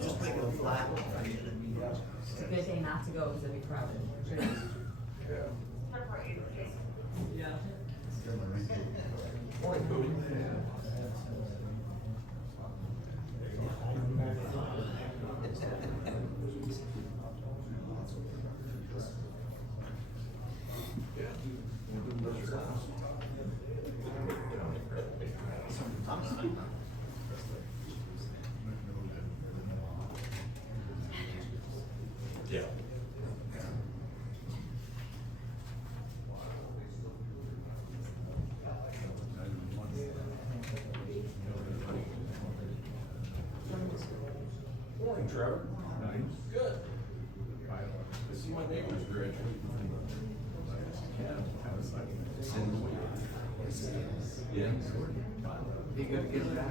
Just make it flat. It's a good day not to go because it'd be crowded. Yeah. Yeah. Morning, Trevor. Good. I see my neighbors graduating. Yeah. You gonna get that?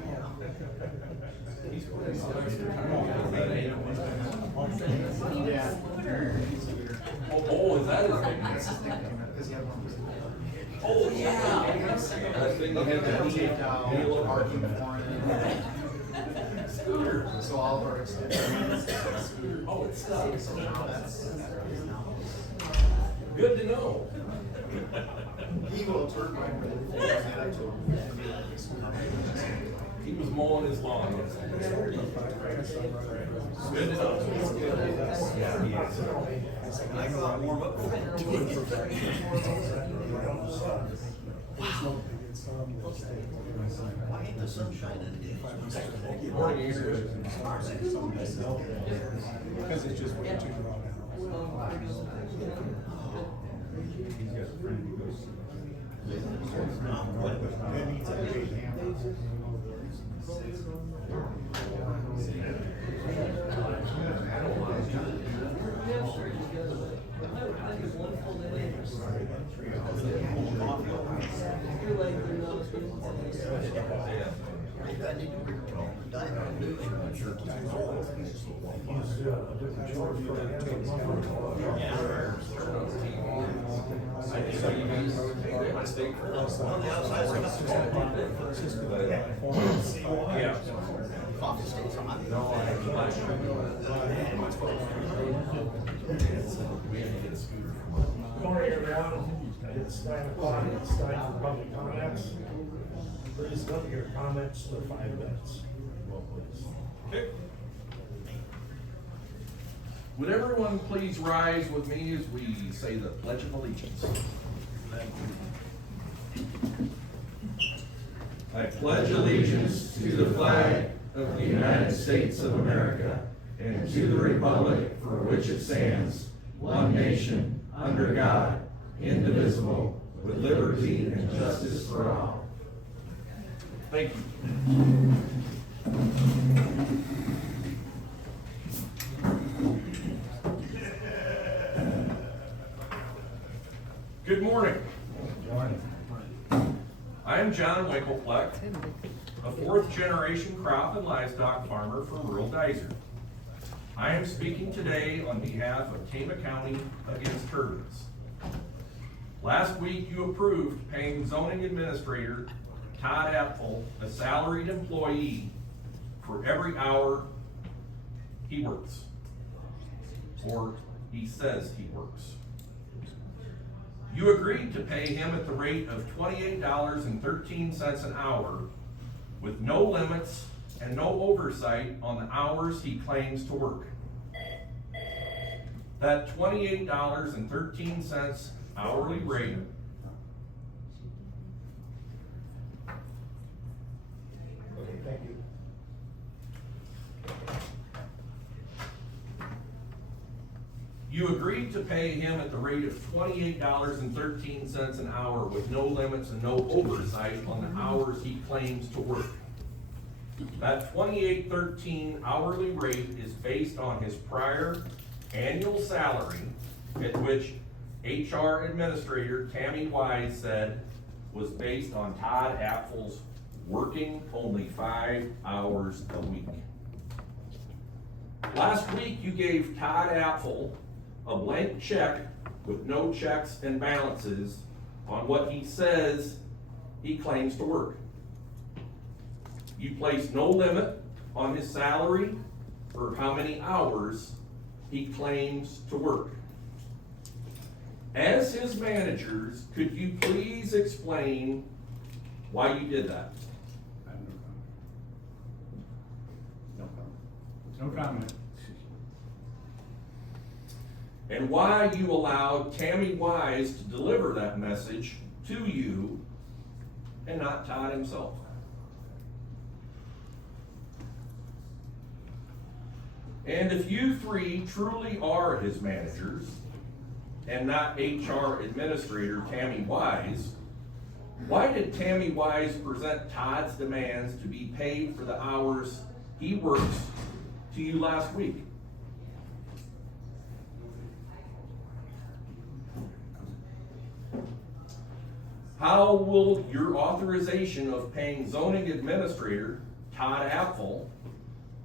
He's pretty nice. Yeah. Oh, is that his name? Oh, yeah. That thing that had that deal parking for it. Scooter. So all of our extensions. Oh, it sucks. So now that's. Good to know. He will turn my red. He was mowing his lawn yesterday. Good to know. Yeah, he is. I go out and warm up. Wow. Why ain't the sun shining today? Morning, East. Because it's just way too raw now. He's got a friend who goes. It needs a big hammer. I need to bring it home. I'm new. I'm sure it's on the outside. Yeah. Coffee stays on. Good morning, everyone. It's 9 o'clock. It's time for public comments. Please limit your comments to 5 minutes. Okay. Would everyone please rise with me as we say the Pledge of Allegiance? I pledge allegiance to the flag of the United States of America and to the republic for which it stands, one nation, under God, indivisible, with liberty and justice for all. Thank you. Good morning. I am John Winkelfleck, a fourth-generation crop and livestock farmer from rural Dysart. I am speaking today on behalf of Tama County Against Turbines. Last week, you approved paying zoning administrator Todd Apfel a salaried employee for every hour he works, or he says he works. You agreed to pay him at the rate of $28.13 an hour with no limits and no oversight on the hours he claims to work. That $28.13 hourly rate Thank you. You agreed to pay him at the rate of $28.13 an hour with no limits and no oversight on the hours he claims to work. That $28.13 hourly rate is based on his prior annual salary, at which HR Administrator Tammy Wise said was based on Todd Apfel's working only 5 hours a week. Last week, you gave Todd Apfel a blank check with no checks and balances on what he says he claims to work. You placed no limit on his salary or how many hours he claims to work. As his managers, could you please explain why you did that? I have no comment. And why you allowed Tammy Wise to deliver that message to you and not Todd himself? And if you three truly are his managers and not HR Administrator Tammy Wise, why did Tammy Wise present Todd's demands to be paid for the hours he works to you last week? How will your authorization of paying zoning administrator Todd Apfel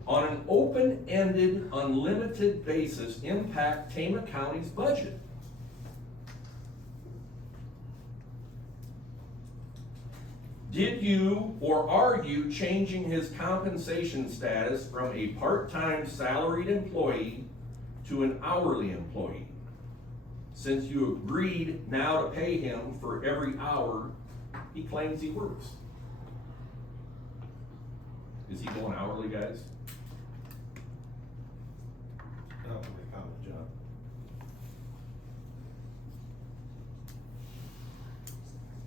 on an open-ended, unlimited basis impact Tama County's budget? Did you or are you changing his compensation status from a part-time salaried employee to an hourly employee, since you agreed now to pay him for every hour he claims he works? Is he going hourly, guys? Not the way common job.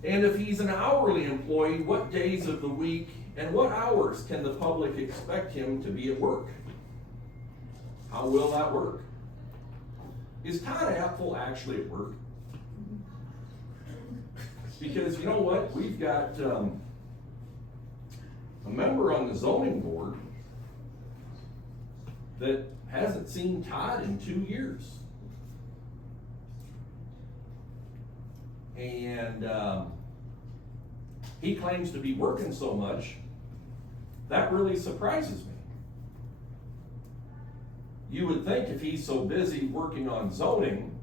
And if he's an hourly employee, what days of the week and what hours can the public expect him to be at work? How will that work? Is Todd Apfel actually at work? Because you know what? We've got a member on the zoning board that hasn't seen Todd in 2 years. And he claims to be working so much, that really surprises me. You would think if he's so busy working on zoning,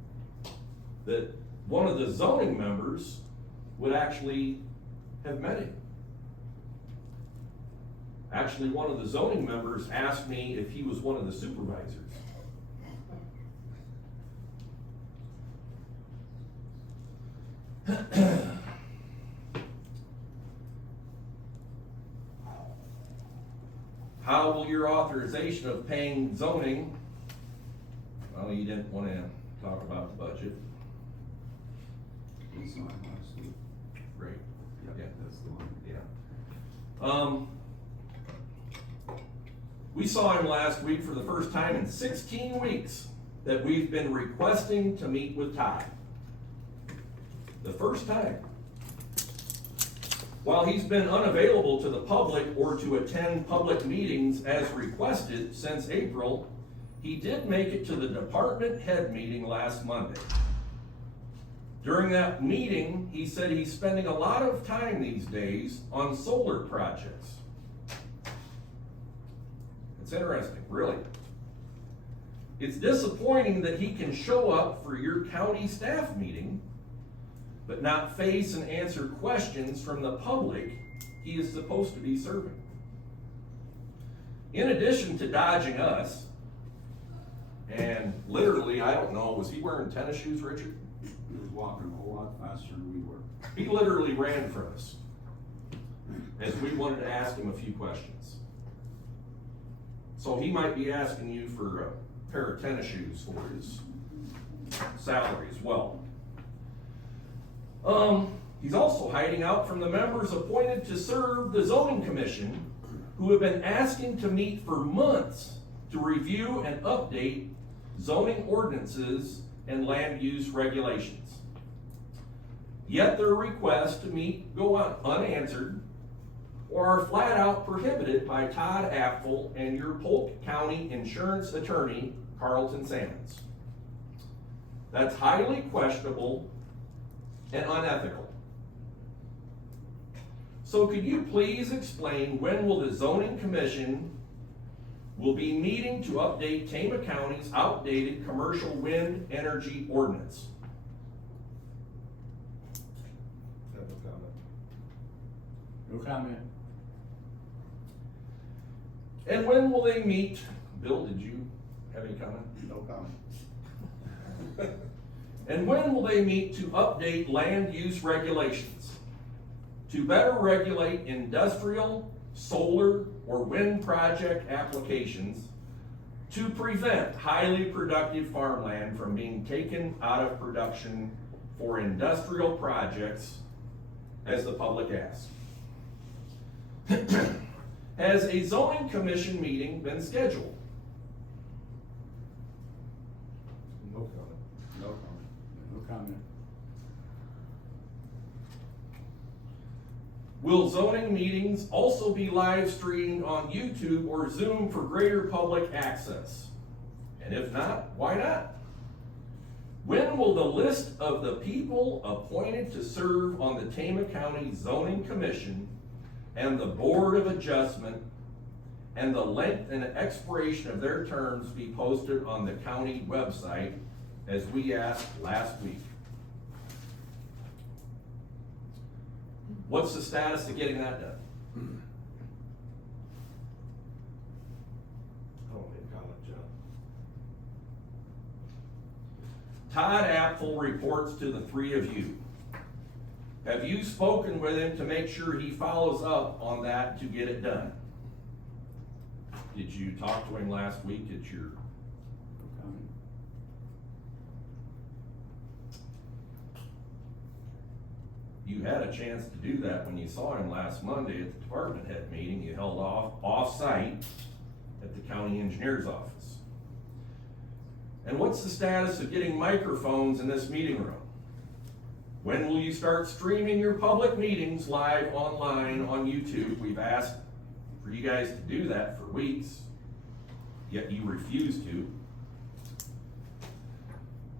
that one of the zoning members would actually have met him. Actually, one of the zoning members asked me if he was one of the supervisors. How will your authorization of paying zoning, well, you didn't want to talk about the budget. It's not last week. Right. Yeah, that's the one. Yeah. We saw him last week for the first time in 16 weeks that we've been requesting to meet with Todd. The first time. While he's been unavailable to the public or to attend public meetings as requested since April, he did make it to the department head meeting last Monday. During that meeting, he said he's spending a lot of time these days on solar projects. It's interesting, really. It's disappointing that he can show up for your county staff meeting, but not face and answer questions from the public he is supposed to be serving. In addition to dodging us, and literally, I don't know, was he wearing tennis shoes, Richard? He was walking a whole lot faster than we were. He literally ran from us as we wanted to ask him a few questions. So he might be asking you for a pair of tennis shoes for his salary as well. He's also hiding out from the members appointed to serve the zoning commission, who have been asking to meet for months to review and update zoning ordinances and land use regulations. Yet their requests to meet go unanswered or are flat out prohibited by Todd Apfel and your Polk County insurance attorney, Carlton Sammons. That's highly questionable and unethical. So could you please explain when will the zoning commission will be meeting to update Tama County's outdated commercial wind energy ordinance. Have no comment. No comment. And when will they meet? Bill, did you have any comment? No comment. And when will they meet to update land use regulations to better regulate industrial, solar, or wind project applications to prevent highly productive farmland from being taken out of production for industrial projects, as the public asks? Has a zoning commission meeting been scheduled? No comment. No comment. No comment. Will zoning meetings also be live streamed on YouTube or Zoom for greater public access? And if not, why not? When will the list of the people appointed to serve on the Tama County Zoning Commission and the Board of Adjustment and the length and expiration of their terms be posted on the county website, as we asked last week? What's the status of getting that done? I don't make a comment, John. Todd Apfel reports to the three of you. Have you spoken with him to make sure he follows up on that to get it done? Did you talk to him last week at your... No comment. You had a chance to do that when you saw him last Monday at the department head meeting you held off-site at the county engineer's office. And what's the status of getting microphones in this meeting room? When will you start streaming your public meetings live online on YouTube? We've asked for you guys to do that for weeks, yet you refuse to.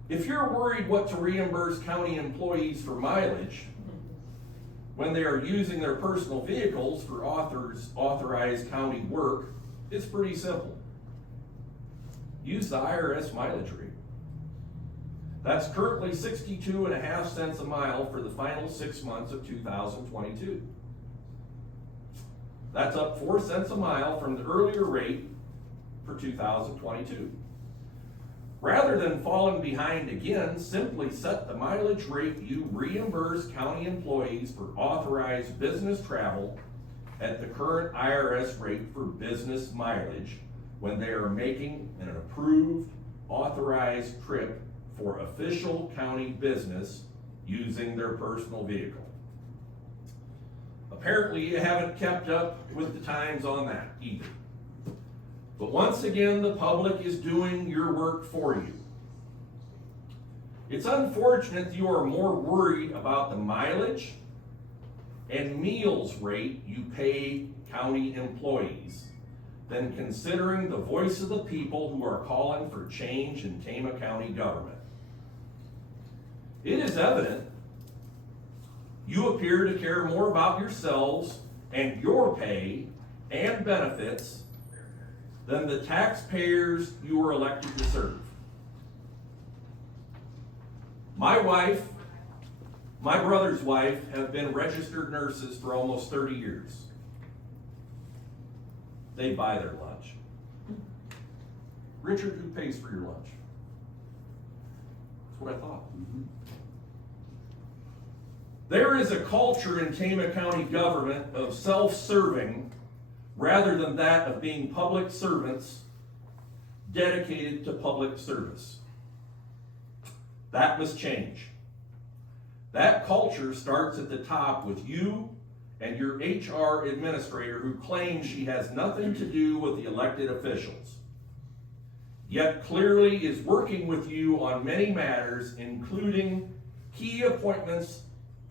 If you're worried what to reimburse county employees for mileage when they are using their personal vehicles for authorized county work, it's pretty simple. Use the IRS mileage rate. That's currently 62.5 cents a mile for the final 6 months of 2022. That's up 4 cents a mile from the earlier rate for 2022. Rather than falling behind again, simply set the mileage rate you reimburse county employees for authorized business travel at the current IRS rate for business mileage when they are making an approved, authorized trip for official county business using their personal vehicle. Apparently you haven't kept up with the times on that either. But once again, the public is doing your work for you. It's unfortunate you are more worried about the mileage and meals rate you pay county employees than considering the voice of the people who are calling for change in Tama County government. It is evident you appear to care more about yourselves and your pay and benefits than the taxpayers you were elected to serve. My wife, my brother's wife have been registered nurses for almost 30 years. They buy their lunch. Richard, who pays for your lunch? That's what I thought. There is a culture in Tama County government of self-serving rather than that of being public servants dedicated to public service. That must change. That culture starts at the top with you and your HR administrator who claims she has nothing to do with the elected officials, yet clearly is working with you on many matters, including key appointments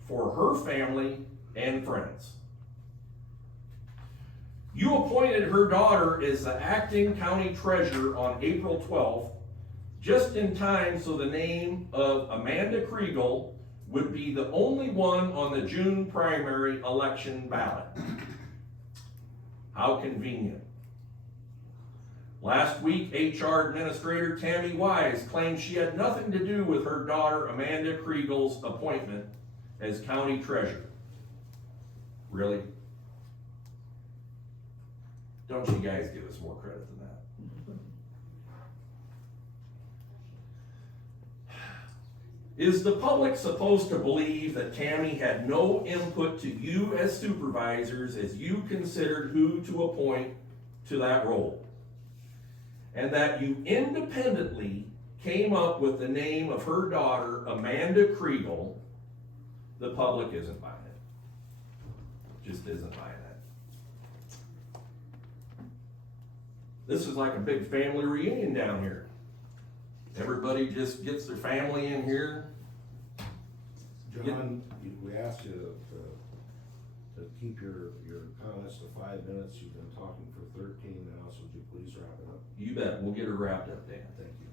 for her family and friends. You appointed her daughter as the acting county treasurer on April 12th, just in time so the name of Amanda Kriegel would be the only one on the June primary election ballot. How convenient. Last week, HR Administrator Tammy Wise claimed she had nothing to do with her daughter Amanda Kriegel's appointment as County Treasurer. Really? Don't you guys give us more credit than that? Is the public supposed to believe that Tammy had no input to you as supervisors as you considered who to appoint to that role? And that you independently came up with the name of her daughter, Amanda Kriegel? The public isn't buying it. Just isn't buying it. This is like a big family reunion down here. Everybody just gets their family in here. John, we asked you to keep your comments to 5 minutes. You've been talking for 13 now, so would you please wrap it up? You bet, we'll get her wrapped up, Dan. Thank you.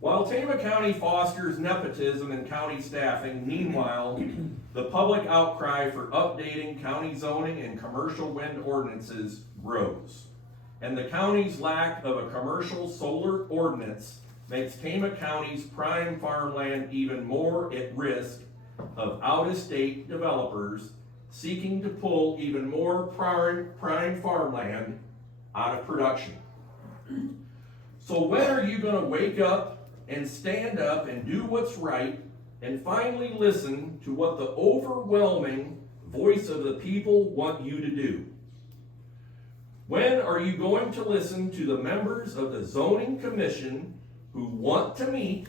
While Tama County fosters nepotism in county staffing, meanwhile, the public outcry for updating county zoning and commercial wind ordinances grows. And the county's lack of a commercial solar ordinance makes Tama County's prime farmland even more at risk of out-of-state developers seeking to pull even more prime farmland out of production. So when are you gonna wake up and stand up and do what's right and finally listen to what the overwhelming voice of the people want you to do? When are you going to listen to the members of the zoning commission who want to meet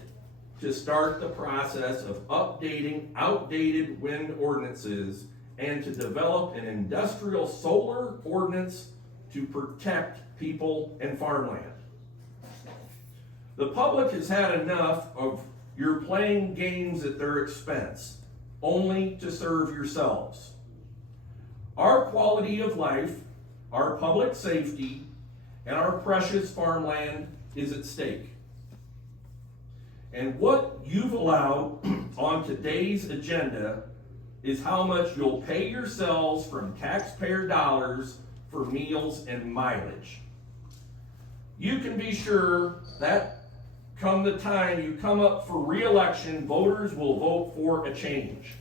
to start the process of updating outdated wind ordinances and to develop an industrial solar ordinance to protect people and farmland? The public has had enough of your playing games at their expense, only to serve yourselves. Our quality of life, our public safety, and our precious farmland is at stake. And what you've allowed on today's agenda is how much you'll pay yourselves from taxpayer dollars for meals and mileage. You can be sure that come the time you come up for re-election, voters will vote for a change.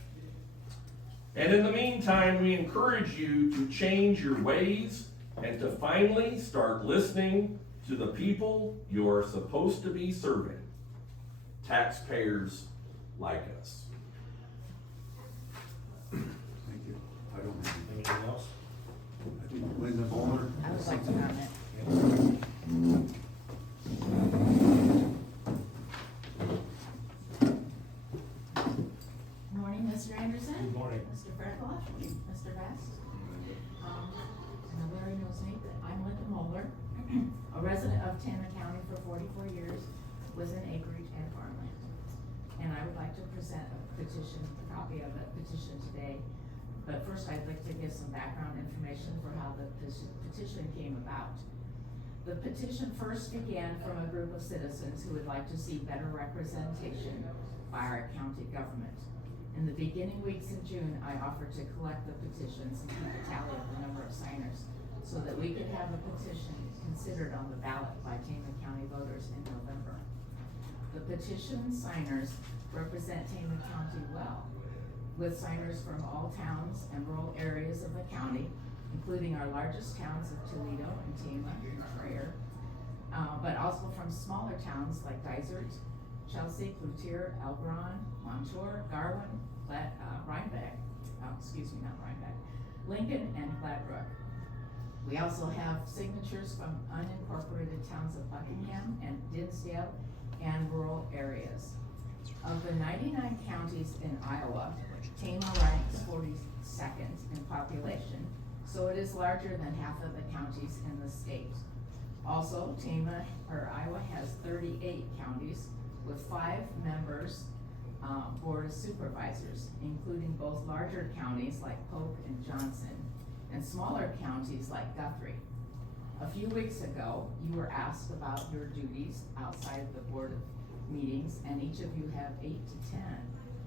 And in the meantime, we encourage you to change your ways and to finally start listening to the people you are supposed to be serving, taxpayers like us. Thank you. I don't have anything. Anything else? I think Linda Bowler. I would like to comment. Morning, Mr. Anderson. Good morning. Mr. Freckles, Mr. Best. Now Larry knows me, but I'm Linda Moeller, a resident of Tama County for 44 years with an acreage and farmland. And I would like to present a petition, a copy of a petition today. But first I'd like to give some background information for how the petition came about. The petition first began from a group of citizens who would like to see better representation by our county government. In the beginning weeks in June, I offered to collect the petitions and keep a tally of the number of signers so that we could have a petition considered on the ballot by Tama County voters in November. The petition signers represent Tama County well, with signers from all towns and rural areas of the county, including our largest towns of Toledo and Tama and Traer, but also from smaller towns like Dysart, Chelsea, Cloutier, Elbron, Montour, Garwin, Rhinebeck, Lincoln, and Gladbrook. We also have signatures from unincorporated towns of Buckingham and Dinsdale and rural areas. Of the 99 counties in Iowa, Tama ranks 42nd in population, so it is larger than half of the counties in the state. Also, Iowa has 38 counties with 5 members, Board of Supervisors, including both larger counties like Polk and Johnson, and smaller counties like Guthrie. A few weeks ago, you were asked about your duties outside of the board of meetings, and each of you have 8 to 10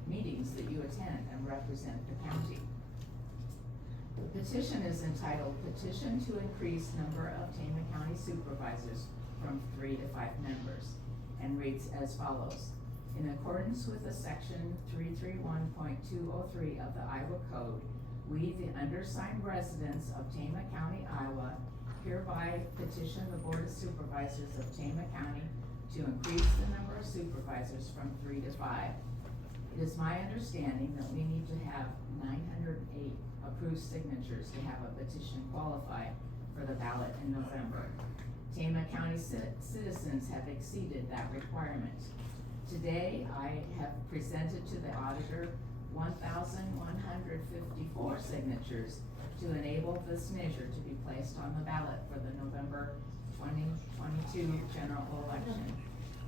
meetings that you attend and represent the county. The petition is entitled Petition to Increase Number of Tama County Supervisors from 3 to 5 members, and reads as follows. In accordance with the section 331.203 of the Iowa Code, we, the undersigned residents of Tama County, Iowa, hereby petition the Board of Supervisors of Tama County to increase the number of supervisors from 3 to 5. It is my understanding that we need to have 908 approved signatures to have a petition qualify for the ballot in November. Tama County citizens have exceeded that requirement. Today, I have presented to the auditor 1,154 signatures to enable this measure to be placed on the ballot for the November 2022 general election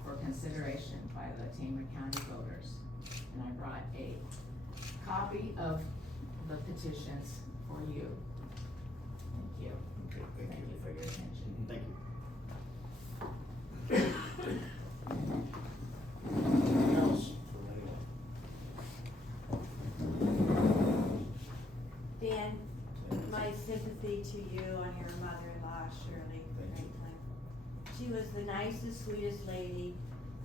for consideration by the Tama County voters. And I brought a copy of the petitions for you. Thank you. Okay, Thank you for your attention. Thank you. Anything else from anyone? Dan, my sympathy to you on your mother-in-law, Shirley Thank you. Franklin. She was the nicest, sweetest lady.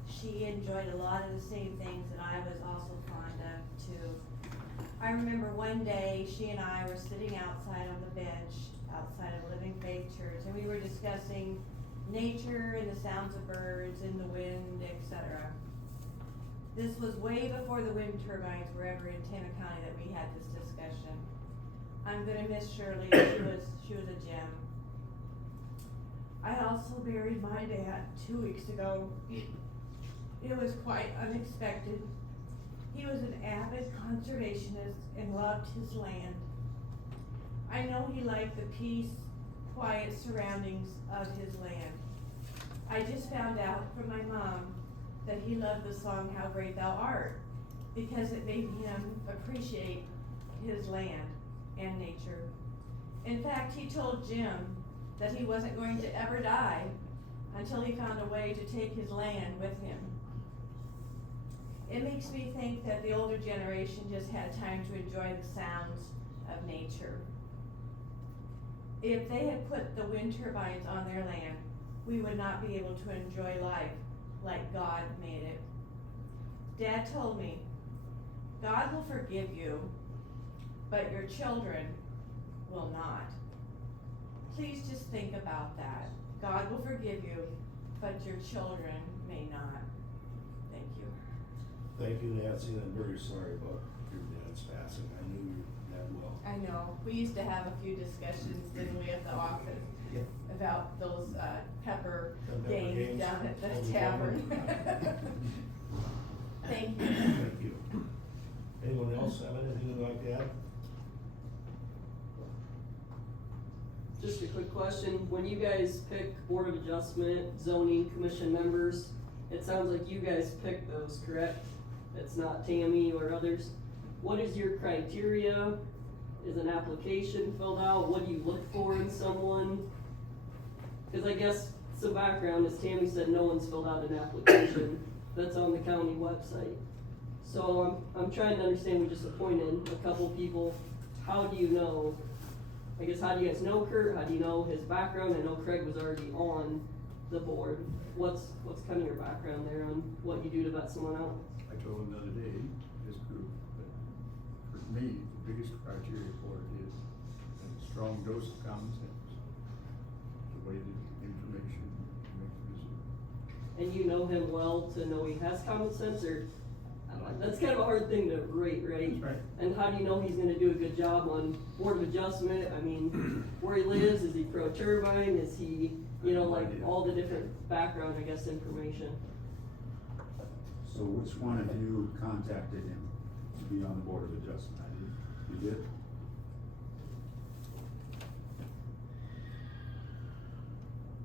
She enjoyed a lot of the same things that I was also fond of too. I remember one day, she and I were sitting outside on the bench, outside of Living Faith Church, and we were discussing nature and the sounds of birds and the wind, etc. This was way before the wind turbines were ever in Tama County that we had this discussion. I'm gonna miss Shirley, she was a gem. I also buried my dad 2 weeks ago. It was quite unexpected. He was an avid conservationist and loved his land. I know he liked the peace, quiet surroundings of his land. I just found out from my mom that he loved the song How Great Thou Art, because it made him appreciate his land and nature. In fact, he told Jim that he wasn't going to ever die until he found a way to take his land with him. It makes me think that the older generation just had time to enjoy the sounds of nature. If they had put the wind turbines on their land, we would not be able to enjoy life like God made it. Dad told me, God will forgive you, but your children will not. Please just think about that. God will forgive you, but your children may not. Thank you. Thank you, Nancy, and I'm very sorry about your dad's passing. I knew your dad well. I know, we used to have a few discussions, didn't we, at the office, Yeah. about those, pepper Pepper games games down at on the the tavern. Thank you. Thank you. Anyone else have anything they'd like to add? Just a quick question, when you guys pick Board of Adjustment, zoning commission members, it sounds like you guys pick those, correct? It's not Tammy or others. What is your criteria? Is an application filled out? What do you look for in someone? Cause I guess some background, as Tammy said, no one's filled out an application that's on the county website. So I'm trying to understand, we just appointed a couple people, how do you know? I guess, how do you guys know Kurt? How do you know his background? I know Craig was already on the board. What's kind of your background there on what you do to vet someone out? I told him the other day, this group, that for me, the biggest criteria for it is a strong dose of common sense. The way the information makes a decision. And you know him well to know he has common sense, or that's kind of a hard thing to rate, right? That's right. And how do you know he's gonna do a good job on Board of Adjustment? I mean, where he lives, is he pro-turbine? Is he, you know, like all the different background, I guess, information? So which one of you contacted him to be on the Board of Adjustment? You did?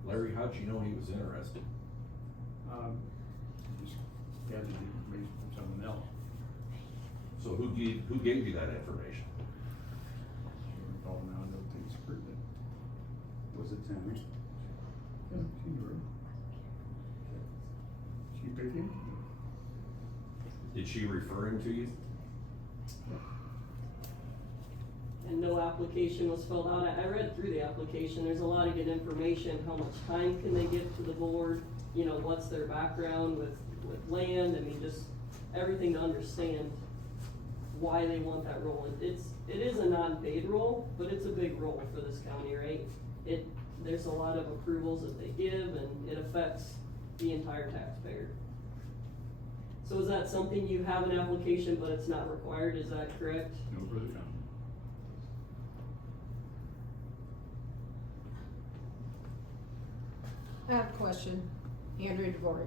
Larry, how'd you know he was interested? Just gathered the information from someone else. So who gave you that information? All around, I don't think it's pertinent. Was it Tammy? Yeah, she knew her. She picked him? Did she refer him to you? and no application was filled out. I read through the application, there's a lot of good information, how much time can they give to the board, you know, what's their background with land, I mean, just everything to understand why they want that role. It is a non-paid role, but it's a big role for this county, right? There's a lot of approvals that they give, and it affects the entire taxpayer. So is that something you have an application, but it's not required, is that correct? No further comment. I have a question, Andrea DeVore.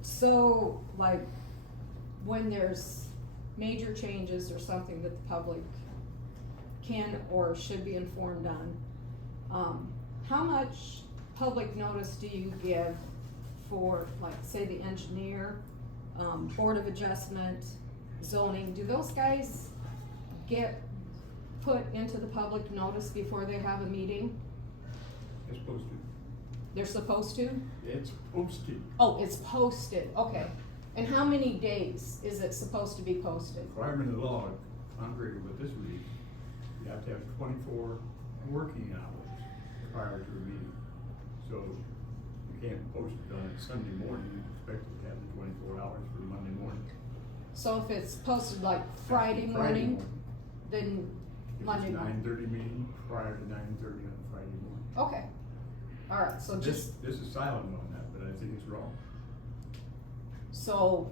So, like, when there's major changes or something that the public can or should be informed on, how much public notice do you give for, like, say, the engineer, Board of Adjustment, zoning? Do those guys get put into the public notice before they have a meeting? They're supposed to. They're supposed to? It's posted. Oh, it's posted, okay. And how many days is it supposed to be posted? Requirement of the law, contrary to what this reads, you have to have 24 working hours prior to a meeting. So you can't post it on a Sunday morning and expect it to have the 24 hours for Monday morning. So if it's posted like Friday morning, then Monday If it's morning? 9:30 meeting, prior to 9:30 on Friday morning. Okay, alright, so just, This is silent on that, but I think it's wrong. so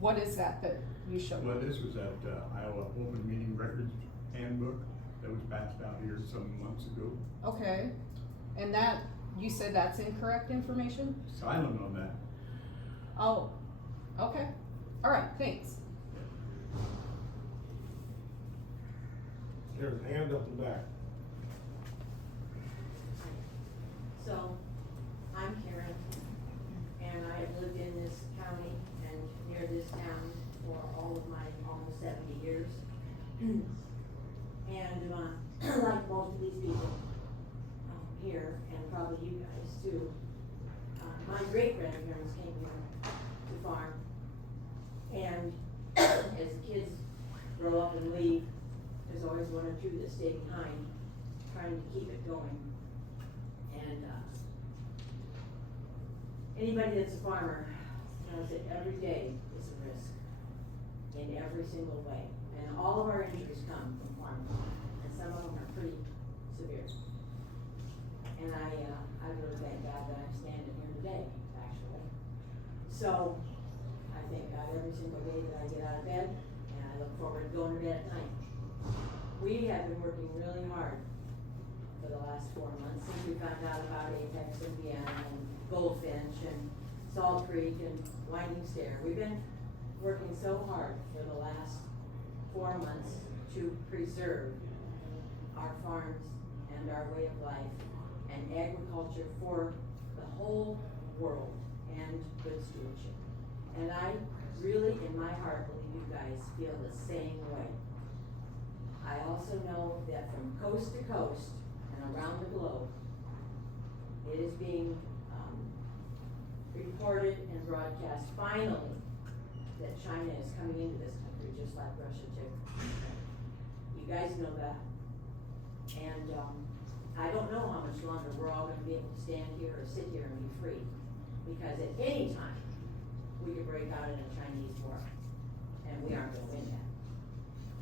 what is that you showed? Well, this was that Iowa Open Meeting Records Handbook that was passed out here some months ago. Okay, and that, you said that's incorrect information? Silent on that. Oh, okay, alright, thanks. There's a hand up the back. So, I'm Karen, and I have lived in this county and near this town for all of my almost 70 years. And like most of these people here, and probably you guys too, my great-grandparents came here to farm. And as the kids grow up and leave, there's always one or two that stay behind, trying to keep it going. And anybody that's a farmer knows that every day is a risk in every single way. And all of our injuries come from farming, and some of them are pretty severe. And I really thank God that I'm standing here today, actually. So I thank God every single day that I get out of bed, and I look forward to going to bed at night. We have been working really hard for the last 4 months since we found out about Apex and Vienna and Goldfinch and Salt Creek and Winding Stair. We've been working so hard for the last 4 months to preserve our farms and our way of life and agriculture for the whole world and good stewardship. And I really, in my heart, believe you guys feel the same way. I also know that from coast to coast and around the globe, it is being reported and broadcast finally that China is coming into this country just like Russia did. You guys know that. And I don't know how much longer we're all gonna be able to stand here or sit here and be free. Because at any time, we could break out in a Chinese war. And we aren't gonna win that.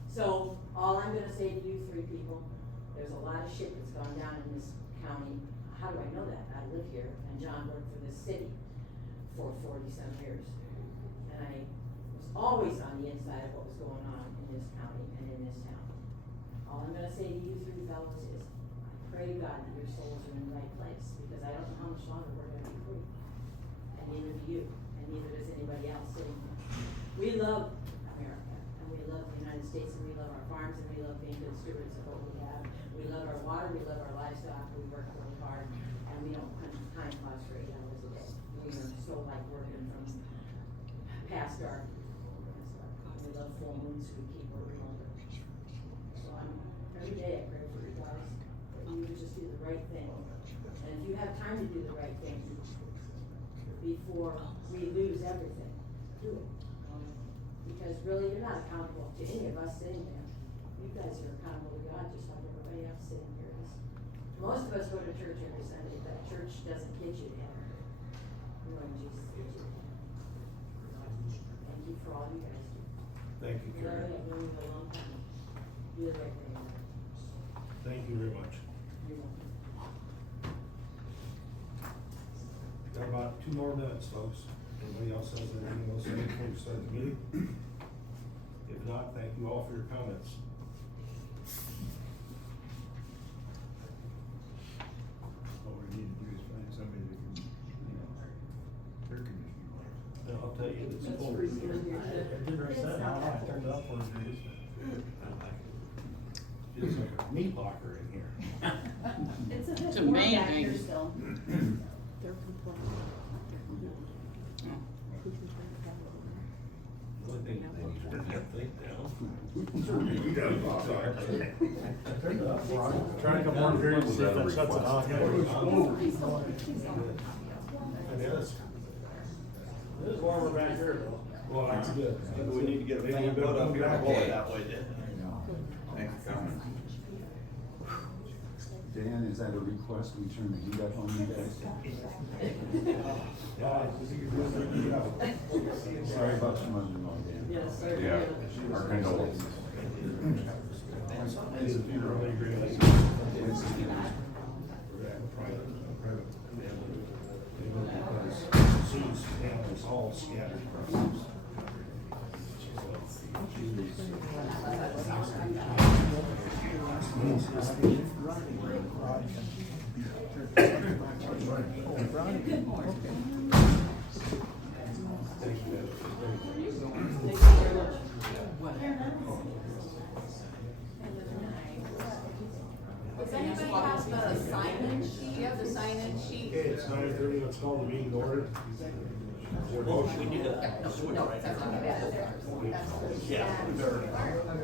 So, all I'm gonna say to you three people, there's a lot of shit that's gone down in this county. How do I know that? I live here, and John worked for this city for 40-some years. And I was always on the inside of what was going on in this county and in this town. All I'm gonna say to you three fellows is, I pray to God that your souls are in the right place, because I don't know how much longer we're gonna be free. And neither do you, and neither does anybody else sitting here. We love America, and we love the United States, and we love our farms, and we love being good stewards of what we have. We love our water, we love our livestock, we work really hard, and we don't punch time clocks for 8 hours a day. We are so like working from past dark. We love full moons, we keep working longer. So every day I pray for you guys, that you would just do the right thing. And if you have time to do the right thing before we lose everything, do it. because really, you're not accountable to any of us sitting there. You guys are accountable to God, just like everybody else sitting here is. Most of us go to church every Sunday, but church doesn't get you there. Lord Jesus gets you there. Thank you for all you guys do. Thank you, Larry, Karen. I've known you a long time. Do the right thing. Thank you very much. You're welcome. Got about 2 more minutes, folks. Anybody else has anything else to say before we start the meeting? If not, thank you all for your comments. What we need to do is find somebody that can, air conditioning. And I'll tell you, it's cold. I did what I said, I turned it up for days. Feels like a meat locker in here. It's a It's bit warm back here amazing. still. The only thing they need to work that thing down. I turned it up for, I'm trying to come on here and see if that shuts it off. I mean, it's, It is warmer back here though. well, that's good. Maybe we need to get a fan put up here and blow it that way then. Thanks for coming. Dan, is that a request we turn the heat up on you guys? Sorry about your mother-in-law, Dan. Yes, sir. Yeah, our condolences. It's a funeral, they agree. It's- Because Sue's family is all scattered across this Thank you very much. Does anybody have the sign-in sheet? Do you have the sign-in sheet? Okay, it's 9:30, let's call the meeting to order. Is there a motion? We need a switch right there. Yeah.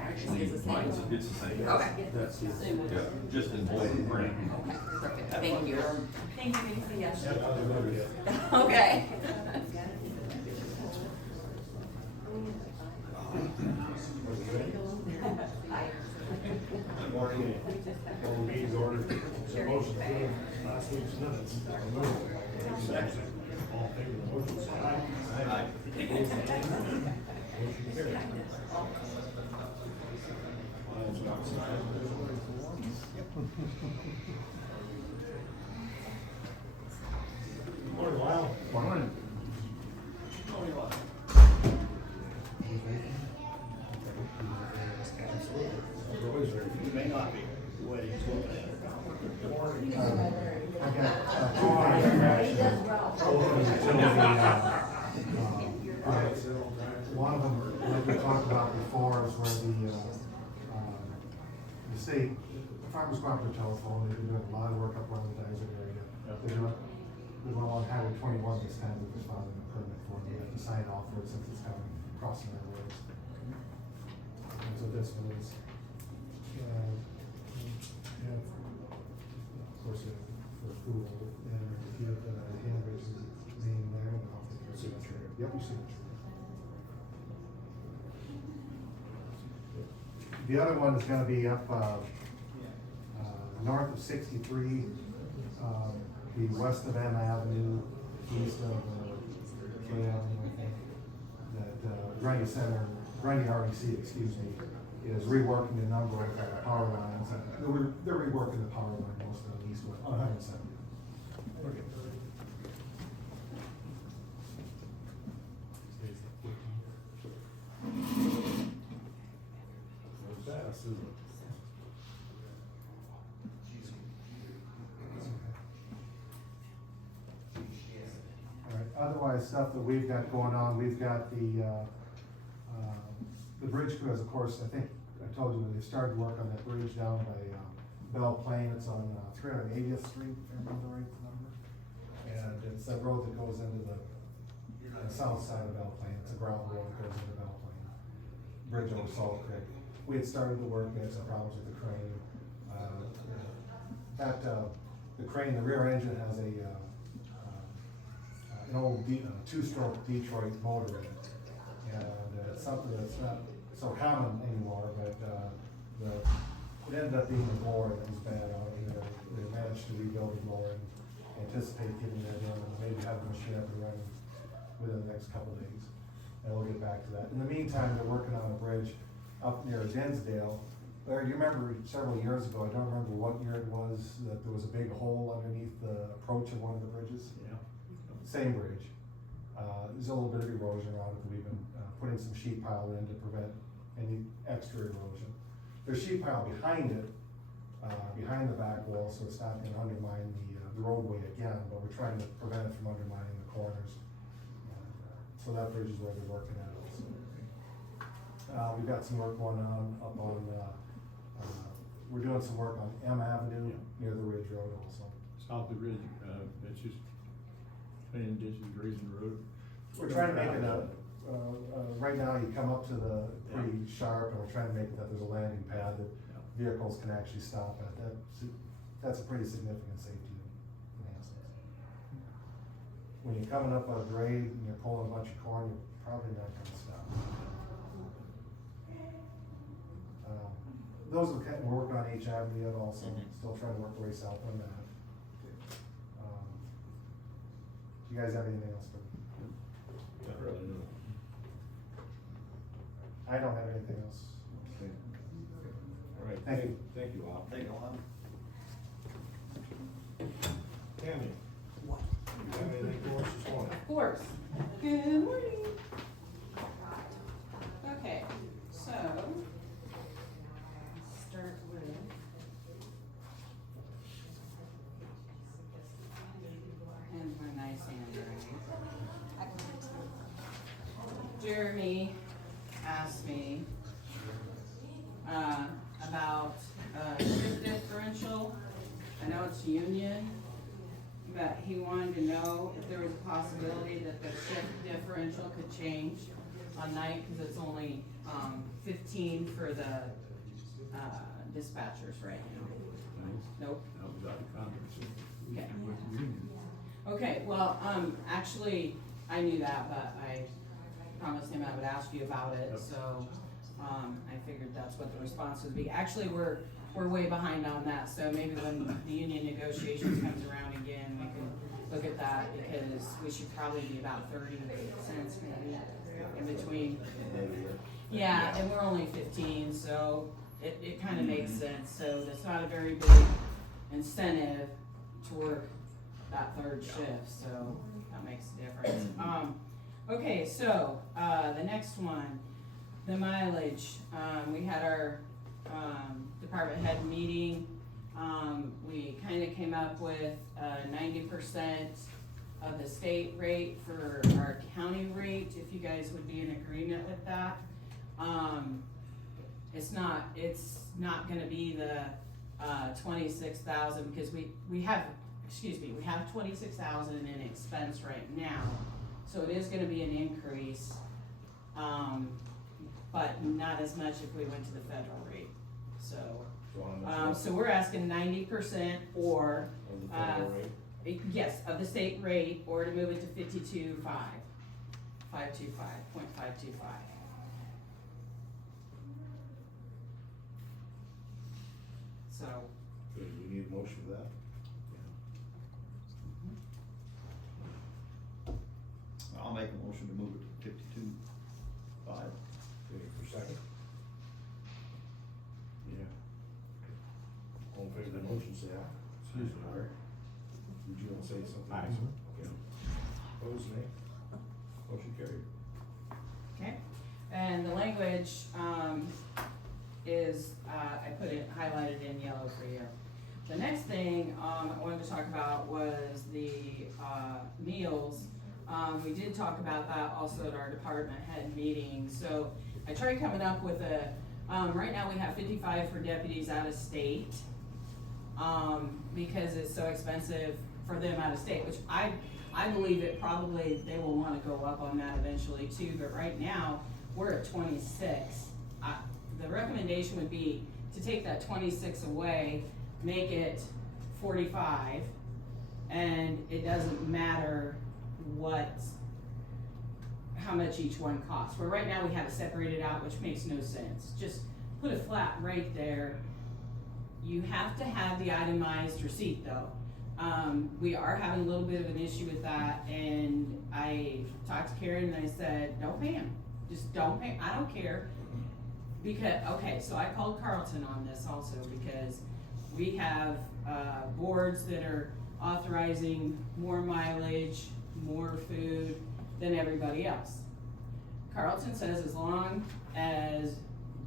Actually, mine's, it's the same. Okay. That's it. Yeah, just in bold print. Perfect, thank you. Thank you, Casey, yes. Yeah, I'll do that. Okay. Good morning. Call the meeting's ordered. Is there a motion to approve last week's minutes? Second. All in favor of the motion, say aye. Aye. Motion carried. Mine's not signed. Morning, Lyle. Morning. They're always ready. You may not be. The way he's looking at it. One of them, like we talked about before, is where the state, the farmers go after telephone, they've been doing a lot of work up around the desert area. They're doing, we went on Highway 21 this time, we just filed a permit for them, we have to sign off for it since it's coming, crossing our roads. And so this one is, yeah, of course, for approval, and if you have the handwritten name there, and I'll take your signature. Yep, your signature. The other one is gonna be up, north of 63, be west of M Avenue, east of, K Avenue, I think. That, Grundy REC, excuse me, is reworking a number of power lines. They're reworking the power line most of the east one, 170. Okay. Fast, isn't it? All right, otherwise, stuff that we've got going on, we've got the bridge crews, of course, I think, I told you, when they started work on that bridge down by, Belle Plaine, it's on, 380th Street, if I remember the right number. And it's that road that goes into the south side of Belle Plaine, it's a gravel road that goes into Belle Plaine. Bridge over Salt Creek. we had started the work, we had some problems with the crane. The crane, the rear engine has an old two-stroke Detroit motor in it. And it's something that's not so common anymore, but it ended up being the blower that was bad on it. They managed to rebuild the blower and anticipate getting that done and maybe have the machine up and running within the next couple of days. And we'll get back to that. In the meantime, they're working on a bridge up near Dinsdale. Larry, you remember several years ago, I don't remember what year it was, that there was a big hole underneath the approach of one of the bridges? Yeah. Same bridge. There's a little bit of erosion around it. We've been putting some sheet pile in to prevent any extra erosion. There's sheet pile behind it, behind the back wall, so it's not gonna undermine the roadway again, but we're trying to prevent it from undermining the corners. So that bridge is where they're working at also. We've got some work going on up on, we're doing some work on M Avenue near the Ridge Road also. South of the ridge, it's just cleaning ditches, grazing the road. We're trying to make it right now you come up to the pretty sharp, and we're trying to make it that there's a landing pad that vehicles can actually stop at. That's a pretty significant safety enhancement. When you're coming up a grade and you're pulling a bunch of corn, you're probably not gonna stop. Those are we're working on H Avenue yet also, still trying to work our way south on that. Do you guys have anything else for me? Not really, no. I don't have anything else. Okay. All right, Thank you. Thank you, Bob. Thank you, Lon. Tammy? What? You have anything for us this morning? Of course. Good morning. Okay, so, start with. And my nice handwriting. Jeremy asked me, about, shift differential. I know it's union, but he wanted to know if there was a possibility that the shift differential could change on night, cause it's only, 15 for the, dispatchers right now. Nope. That was out of conference. Okay. With the union. Okay, well, actually, I knew that, but I promised him I would ask you about it, so, I figured that's what the response would be. Actually, we're way behind on that, so maybe when the union negotiations comes around again, we can look at that, because we should probably be about 30 cents maybe in between. Yeah, and we're only 15, so it kinda makes sense, so that's not a very big incentive to work that third shift, so that makes a difference. Okay, so, the next one, the mileage, we had our, department head meeting. We kinda came up with, 90% of the state rate for our county rate, if you guys would be in agreement with that. It's not gonna be the, 26,000, because we have 26,000 in expense right now, so it is gonna be an increase, but not as much if we went to the federal rate, so. So we're asking 90% or, Of the federal rate? yes, of the state rate, or to move it to 525.525. So, Okay, we need a motion for that? I'll make a motion to move it to 52.5. Okay, for a second? Yeah. All in favor of the motion, say aye. Excuse me, Larry. Did you want to say something? Aye. Okay. Opposed, nay? Motion carried. okay, and the language, is, I put it highlighted in yellow for you. The next thing, I wanted to talk about was the, meals. We did talk about that also at our department head meeting, so I tried coming up with a, right now we have 55 for deputies out of state, because it's so expensive for them out of state, which I believe it probably, they will wanna go up on that eventually too, but right now, we're at 26. the recommendation would be to take that 26 away, make it 45, and it doesn't matter how much each one costs. Where right now we have it separated out, which makes no sense. Just put a flat rate there. You have to have the itemized receipt though. We are having a little bit of an issue with that, and I talked to Karen and I said, don't pay them. Just don't pay, I don't care. Because, okay, so I called Carlton on this also because we have, boards that are authorizing more mileage, more food than everybody else. Carlton says as long as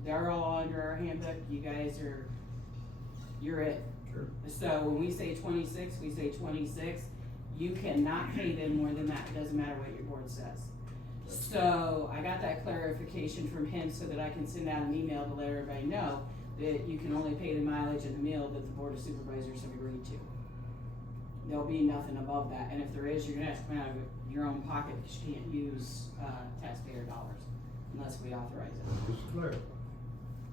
they're all under our handbook, you're it. Sure. So when we say 26, we say 26. You cannot pay them more than that. It doesn't matter what your board says. So I got that clarification from him so that I can send out an email to let everybody know that you can only pay the mileage and the meal that the board of supervisors have agreed to. There'll be nothing above that, and if there is, you're gonna have to come out of your own pocket because you can't use taxpayer dollars unless we authorize it. Just to clarify,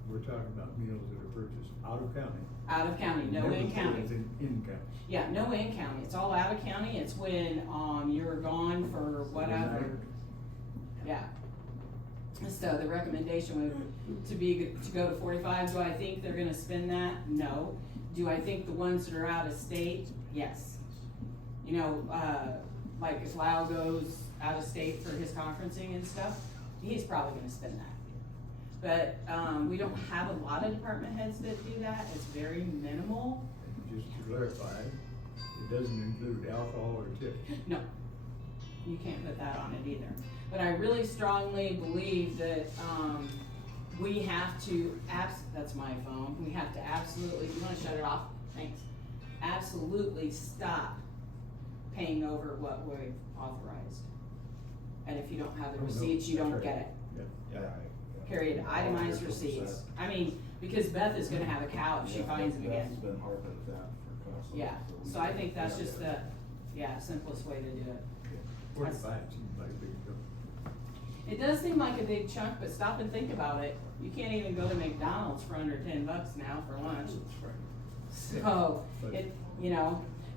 we're talking about meals that are purchased out of county. Out of county, no in county. In county. Yeah, no in county. It's all out of county. It's when you're gone for whatever. Yeah. So the recommendation would to go to 45. Do I think they're gonna spend that? No. Do I think the ones that are out of state? Yes. You know, like if Lau goes out of state for his conferencing and stuff, he's probably gonna spend that. But we don't have a lot of department heads that do that. It's very minimal. And just to clarify, it doesn't include alcohol or tips. No, you can't put that on it either. But I really strongly believe that we have to, that's my phone, we have to absolutely, you wanna shut it off? Thanks. Absolutely stop paying over what we've authorized. And if you don't have the receipts, you don't get it. Yeah. Period, itemized receipts. I mean, because Beth is gonna have a cow if she finds them again. Beth's been harping at that for constantly. Yeah, so I think that's just the, simplest way to do it. 45 seems like a big jump. It does seem like a big chunk, but stop and think about it. You can't even go to McDonald's for under $10 now for lunch. So,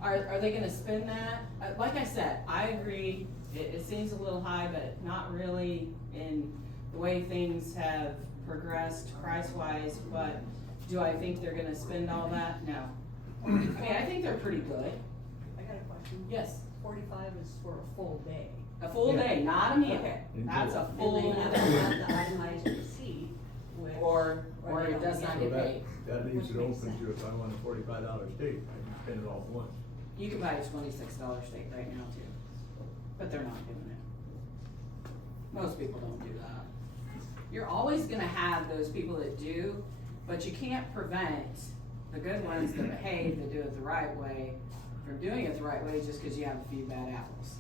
are they gonna spend that? Like I said, I agree, it seems a little high, but not really in the way things have progressed price-wise, but do I think they're gonna spend all that? No. I mean, I think they're pretty good. I got a question. Yes. 45 is for a full day. A full day, not a meal. Okay. That's a full And then day. you have the itemized receipt with. Or they it does don't not get get paid. That leaves it Which makes open to if I want a $45 steak, I can spend it all at once. You can buy a $26 steak right now too, but they're not doing it. Most people don't do that. You're always gonna have those people that do, but you can't prevent the good ones that behave, that do it the right way, from doing it the right way just because you have a few bad apples.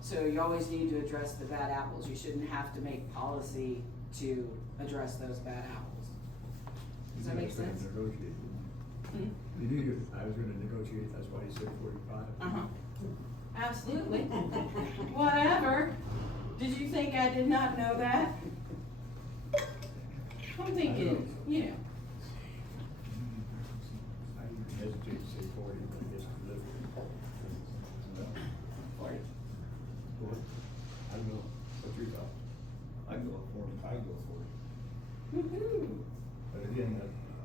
So you always need to address the bad apples. You shouldn't have to make policy to address those bad apples. Does that make sense? Negotiate. Hmm? You knew I was gonna negotiate, that's why he said 45. Uh-huh. Absolutely. Whatever. Did you think I did not know that? I'm thinking, I hesitate to say 40, but I guess it's delivery. 40. I don't know, what's your thoughts? I go with 40. I go for it. Woo-hoo. But again,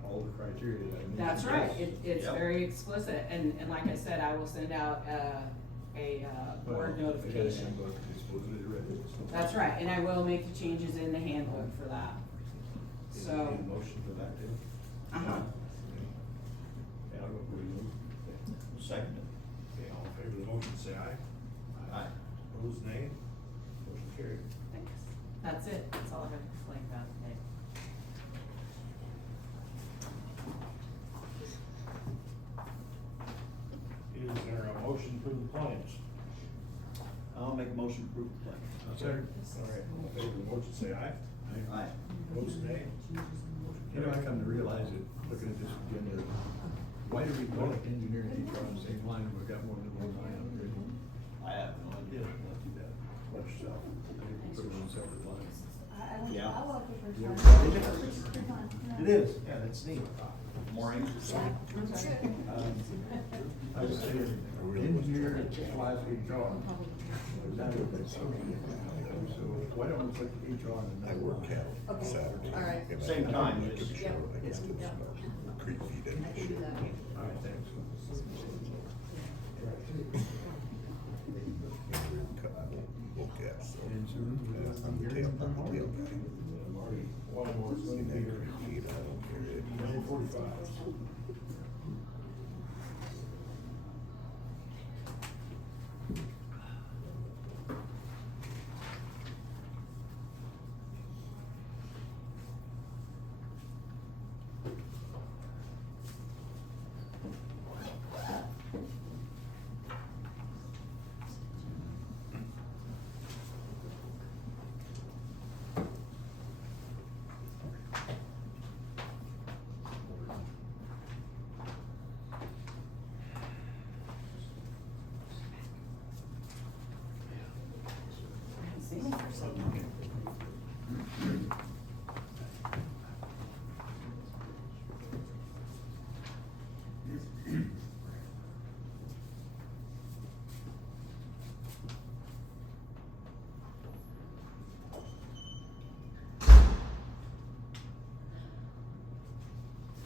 all the criteria that I mentioned. That's right, it's Yep. very explicit, and like I said, I will send out a board notification. That's right, and I will make the changes in the handbook for that. So. Need a motion for that too? Uh-huh. Yeah, I'll go for you. Second. Okay, all in favor of the motion, say aye. Aye. Opposed, nay. Motion carried. Thanks. That's it, that's all I have to explain about today. Is there a motion for the claims? I'll make a motion to approve the claim. Second. All right, all in favor of the motion, say aye. Aye. Opposed, nay. You know, I come to realize that, looking at this agenda, why do we call it engineering and HR on the same line, and we've got more than one line up there? I have no idea. Let's do that. Let's, I think we put it on separate lines. Yeah. I walked the first Yeah. time. Is it? Pretty fun, yeah. It is, yeah, that's neat. Morning. I was saying, engineer slash HR. So why don't we put HR in that? Okay, all right. Same time, it's. Yep. Creek feed I can do that. All right, thanks. And soon, I'm hearing from Marty. One more, it's gonna be here. 9:45.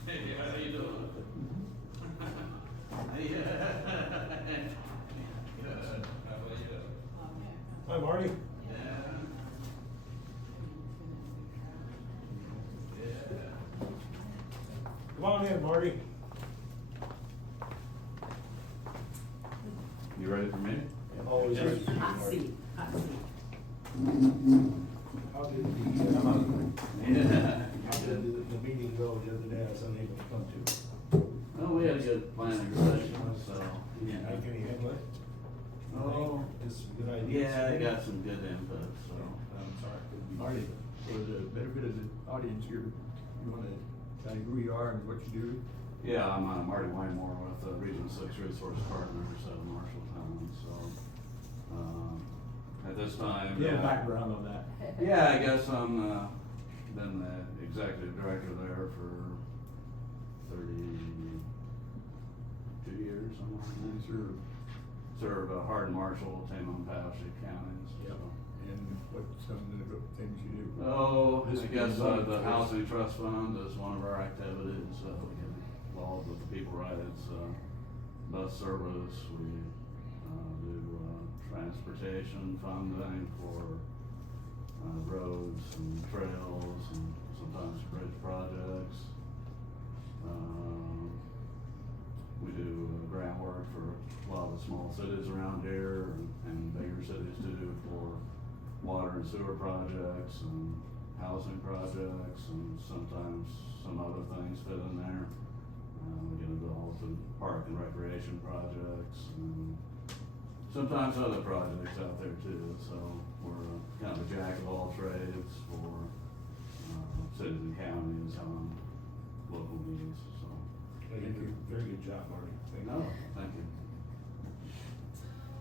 Hey, how you doing? Hey, good, how about you? Hi, Marty. Come on in, Marty. You ready for me? Always ready for you, Hot Marty. seat, hot seat. How did the meeting go the other day? I was unable to come to. Well, we had a good planning session, so, yeah. Can you handle it? Oh, Just a good idea. yeah, I got some good input, so. I'm sorry. Marty, for the benefit of the audience here, you wanna tell who you are and what you do? Yeah, I'm Marty Wymore with Region 6 Resource Partners out of Marshall County, so, at this time. Little background on that. Yeah, I guess I'm, been the executive director there for 32 years, something like that. Sure. Serve Hardin, Marshall, Tama and Marshall Counties. Yep. And what some of the things you do? Oh, This I guess, being the one- Housing Trust Fund is one of our activities, we get involved with the people rights, bus service, we, do, transportation funding for, roads and trails and sometimes bridge projects. We do grant work for a lot of the small cities around here and bigger cities too for water and sewer projects and housing projects and sometimes some other things fit in there. We get involved in park and recreation projects and sometimes other projects out there too. So we're kind of a jack of all trades for cities and counties on local needs, so. Thank you. Very good job, Marty. Thank you. No, thank you.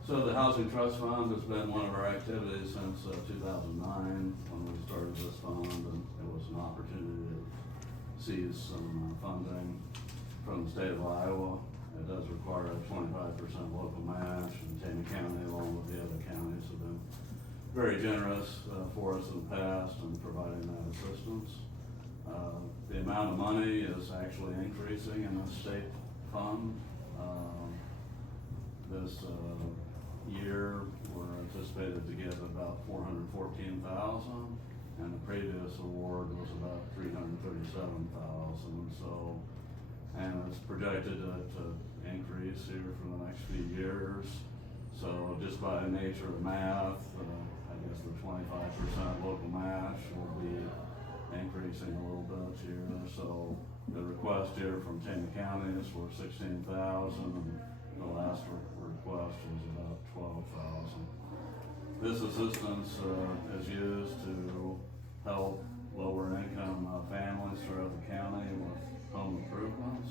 So the Housing Trust Fund has been one of our activities since 2009 when we started this fund, and it was an opportunity to seize some funding from the state of Iowa. It does require a 25% local match, and Tama County, along with the other counties, have been very generous for us in the past in providing that assistance. The amount of money is actually increasing in the state fund. This year, we're anticipated to get about $414,000, and the previous award was about $337,000. So, and it's projected to increase here for the next few years. So just by nature of math, I guess the 25% local match will be increasing a little bit here. So the request here from Tama County is for $16,000, and the last request was about $12,000. This assistance is used to help lower income families throughout the county with home improvements.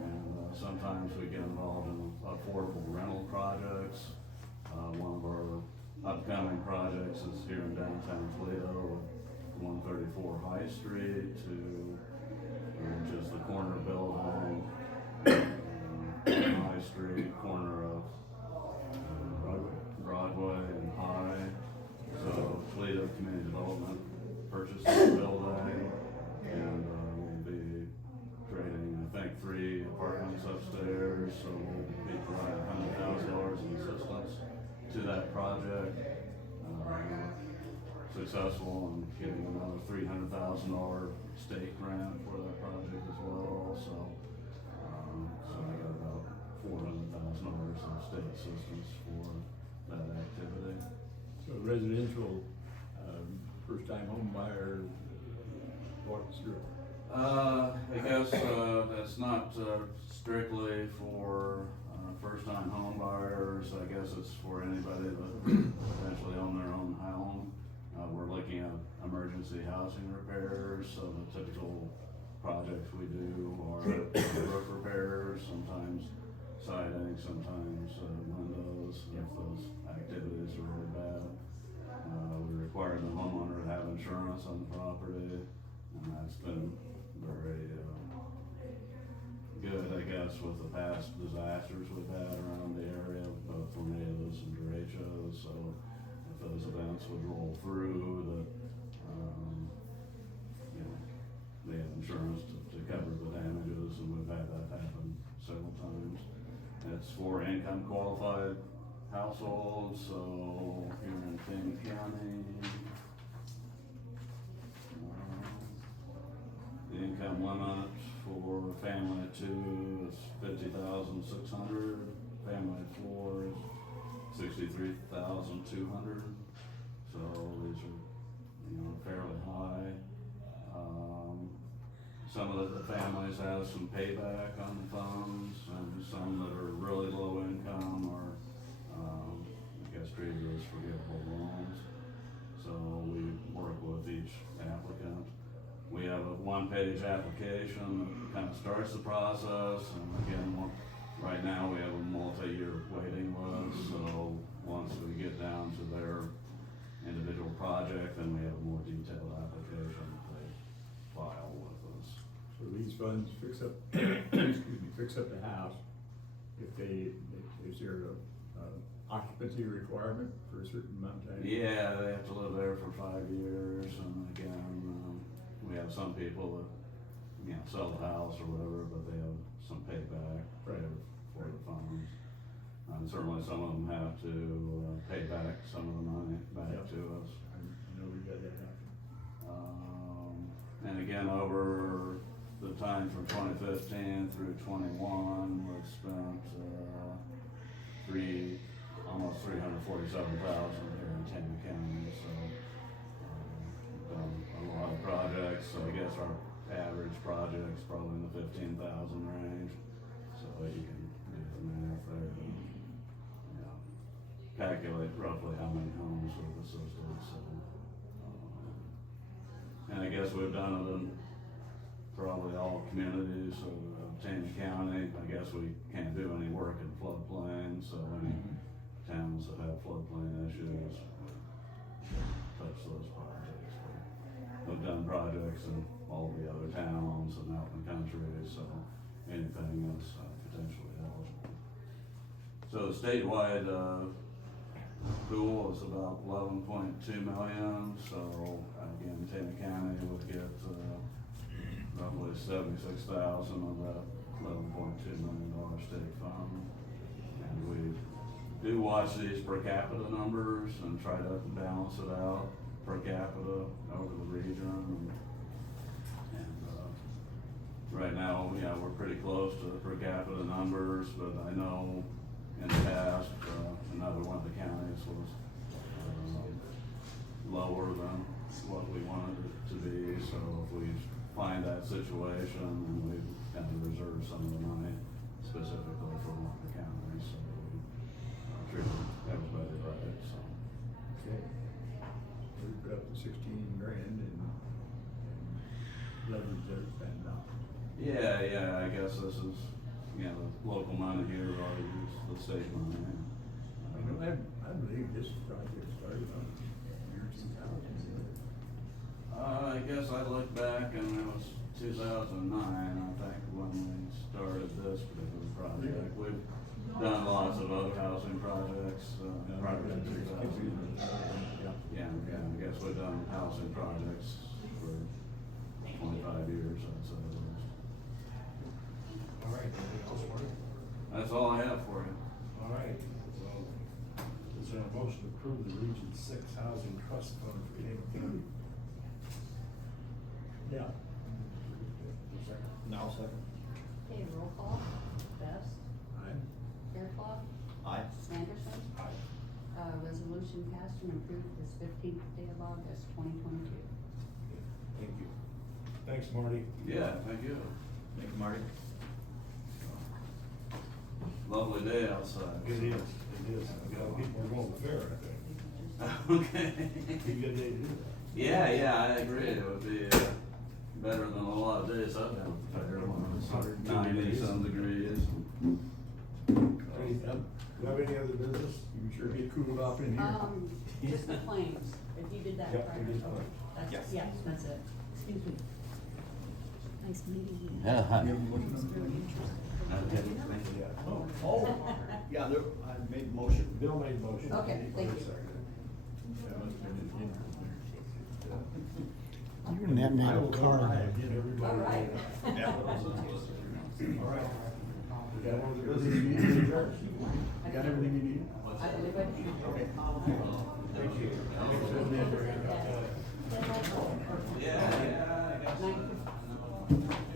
And sometimes we get involved in affordable rental projects. One of our upcoming projects is here in downtown Toledo, 34 High Street to, which is the corner building, High Street, corner of Broadway and High. So Toledo Community Development purchased the building, and we'll be creating, I think, 3 apartments upstairs, so we'll be providing $100,000 in assistance to that project. Successful in getting another $300,000 state grant for that project as well, so I got about $400,000 in state assistance for that activity. So residential, first-time home buyer, walks through. I guess, that's not, strictly for, first-time home buyers. I guess it's for anybody that eventually own their own home. We're looking at emergency housing repairs, so the typical projects we do are roof repairs, sometimes siding, sometimes windows, if those activities are really bad. We require the homeowner to have insurance on the property, and that's been very good, I guess, with the past disasters we've had around the area, both tornadoes and derechos. So if those events would roll through, that they have insurance to cover the damages, and we've had that happen several times. It's for income qualified households, so here in Tama County, the income limit for family of 2 is $50,600, family of 4 is $63,200, so these are, fairly high. Some of the families have some payback on the funds, and some that are really low income are, I guess, treated as forgivable loans. So we work with each applicant. We have a 1-page application that kind of starts the process, and again, right now we have a multi-year waiting list, so once we get down to their individual project, then we have a more detailed application that they file with us. So these funds fix up, fix up the house. Is there a occupancy requirement for a certain amount of time? Yeah, they have to live there for 5 years, and again, we have some people that, sell the house or whatever, but they have some payback for the funds. And certainly some of them have to pay back some of the money back to us. I know we got that happen. And again, over the time from 2015 through 21, we've spent almost $347,000 here in Tama County. So done a lot of projects. So I guess our average project's probably in the 15,000 range. So you can do the math there. Calculate roughly how many homes we've assisted. So, and I guess we've done it in probably all communities of Tama County. I guess we can't do any work in floodplains, so any towns that have floodplain issues touch those projects. But we've done projects in all the other towns and out in the country, so anything is potentially eligible. So the statewide pool is about 11.2 million, so again, Tama County would get roughly 76,000 of that $11.2 million state fund. And we do watch these per capita numbers and try to balance it out per capita over the region. And right now, we're pretty close to the per capita numbers, but I know in the past, another one of the counties was lower than what we wanted it to be. So if we find that situation, then we kind of reserve some of the money specifically for one of the counties. So we treat everybody right. So. Okay. We put up to 16 grand and leverage their spend out. Yeah, I guess this is, the local money here, or use the state money. I believe this project started on year 2000. I guess I look back and it was 2009, I think, when we started this particular project. We've done lots of other housing projects, prior to 2000. Yeah, I guess we've done housing projects for 25 years, I'd say. All right, anything else, Marty? That's all I have for you. All right, well, is there a motion to approve the Region 6 Housing Trust Fund for Tama County? Yeah. Now second. Okay, roll call. Best, Aye. Fairclough, Aye. Anderson. Aye. Resolution passed and approved this 15th day of August, 2022. Thank you. Thanks, Marty. Yeah, thank you. Thank you, Marty. Lovely day outside. It is, it is. People are going to the fair, I think. Okay. Be a good day to do that. Yeah, I agree. It would be better than a lot of days I've been at the fair when it's 90-some degrees. Do you have any other business? You sure get cooled off in here. Just the claims, if you did that Yep, prior. we did Okay. claims. That's, Yes. yes, that's it. Excuse me. Nice meeting you. Yeah, hi. You have a motion on Oh, yeah, there, I made a motion. that? Bill made a motion. Okay, thank you. You're gonna have to make a card. Get everybody. All right. Yeah. All right. You got all the business you need to adjourn? You got everything you need? I believe I do. Okay. Thank you. Thanks for being here. Yeah, I got Night.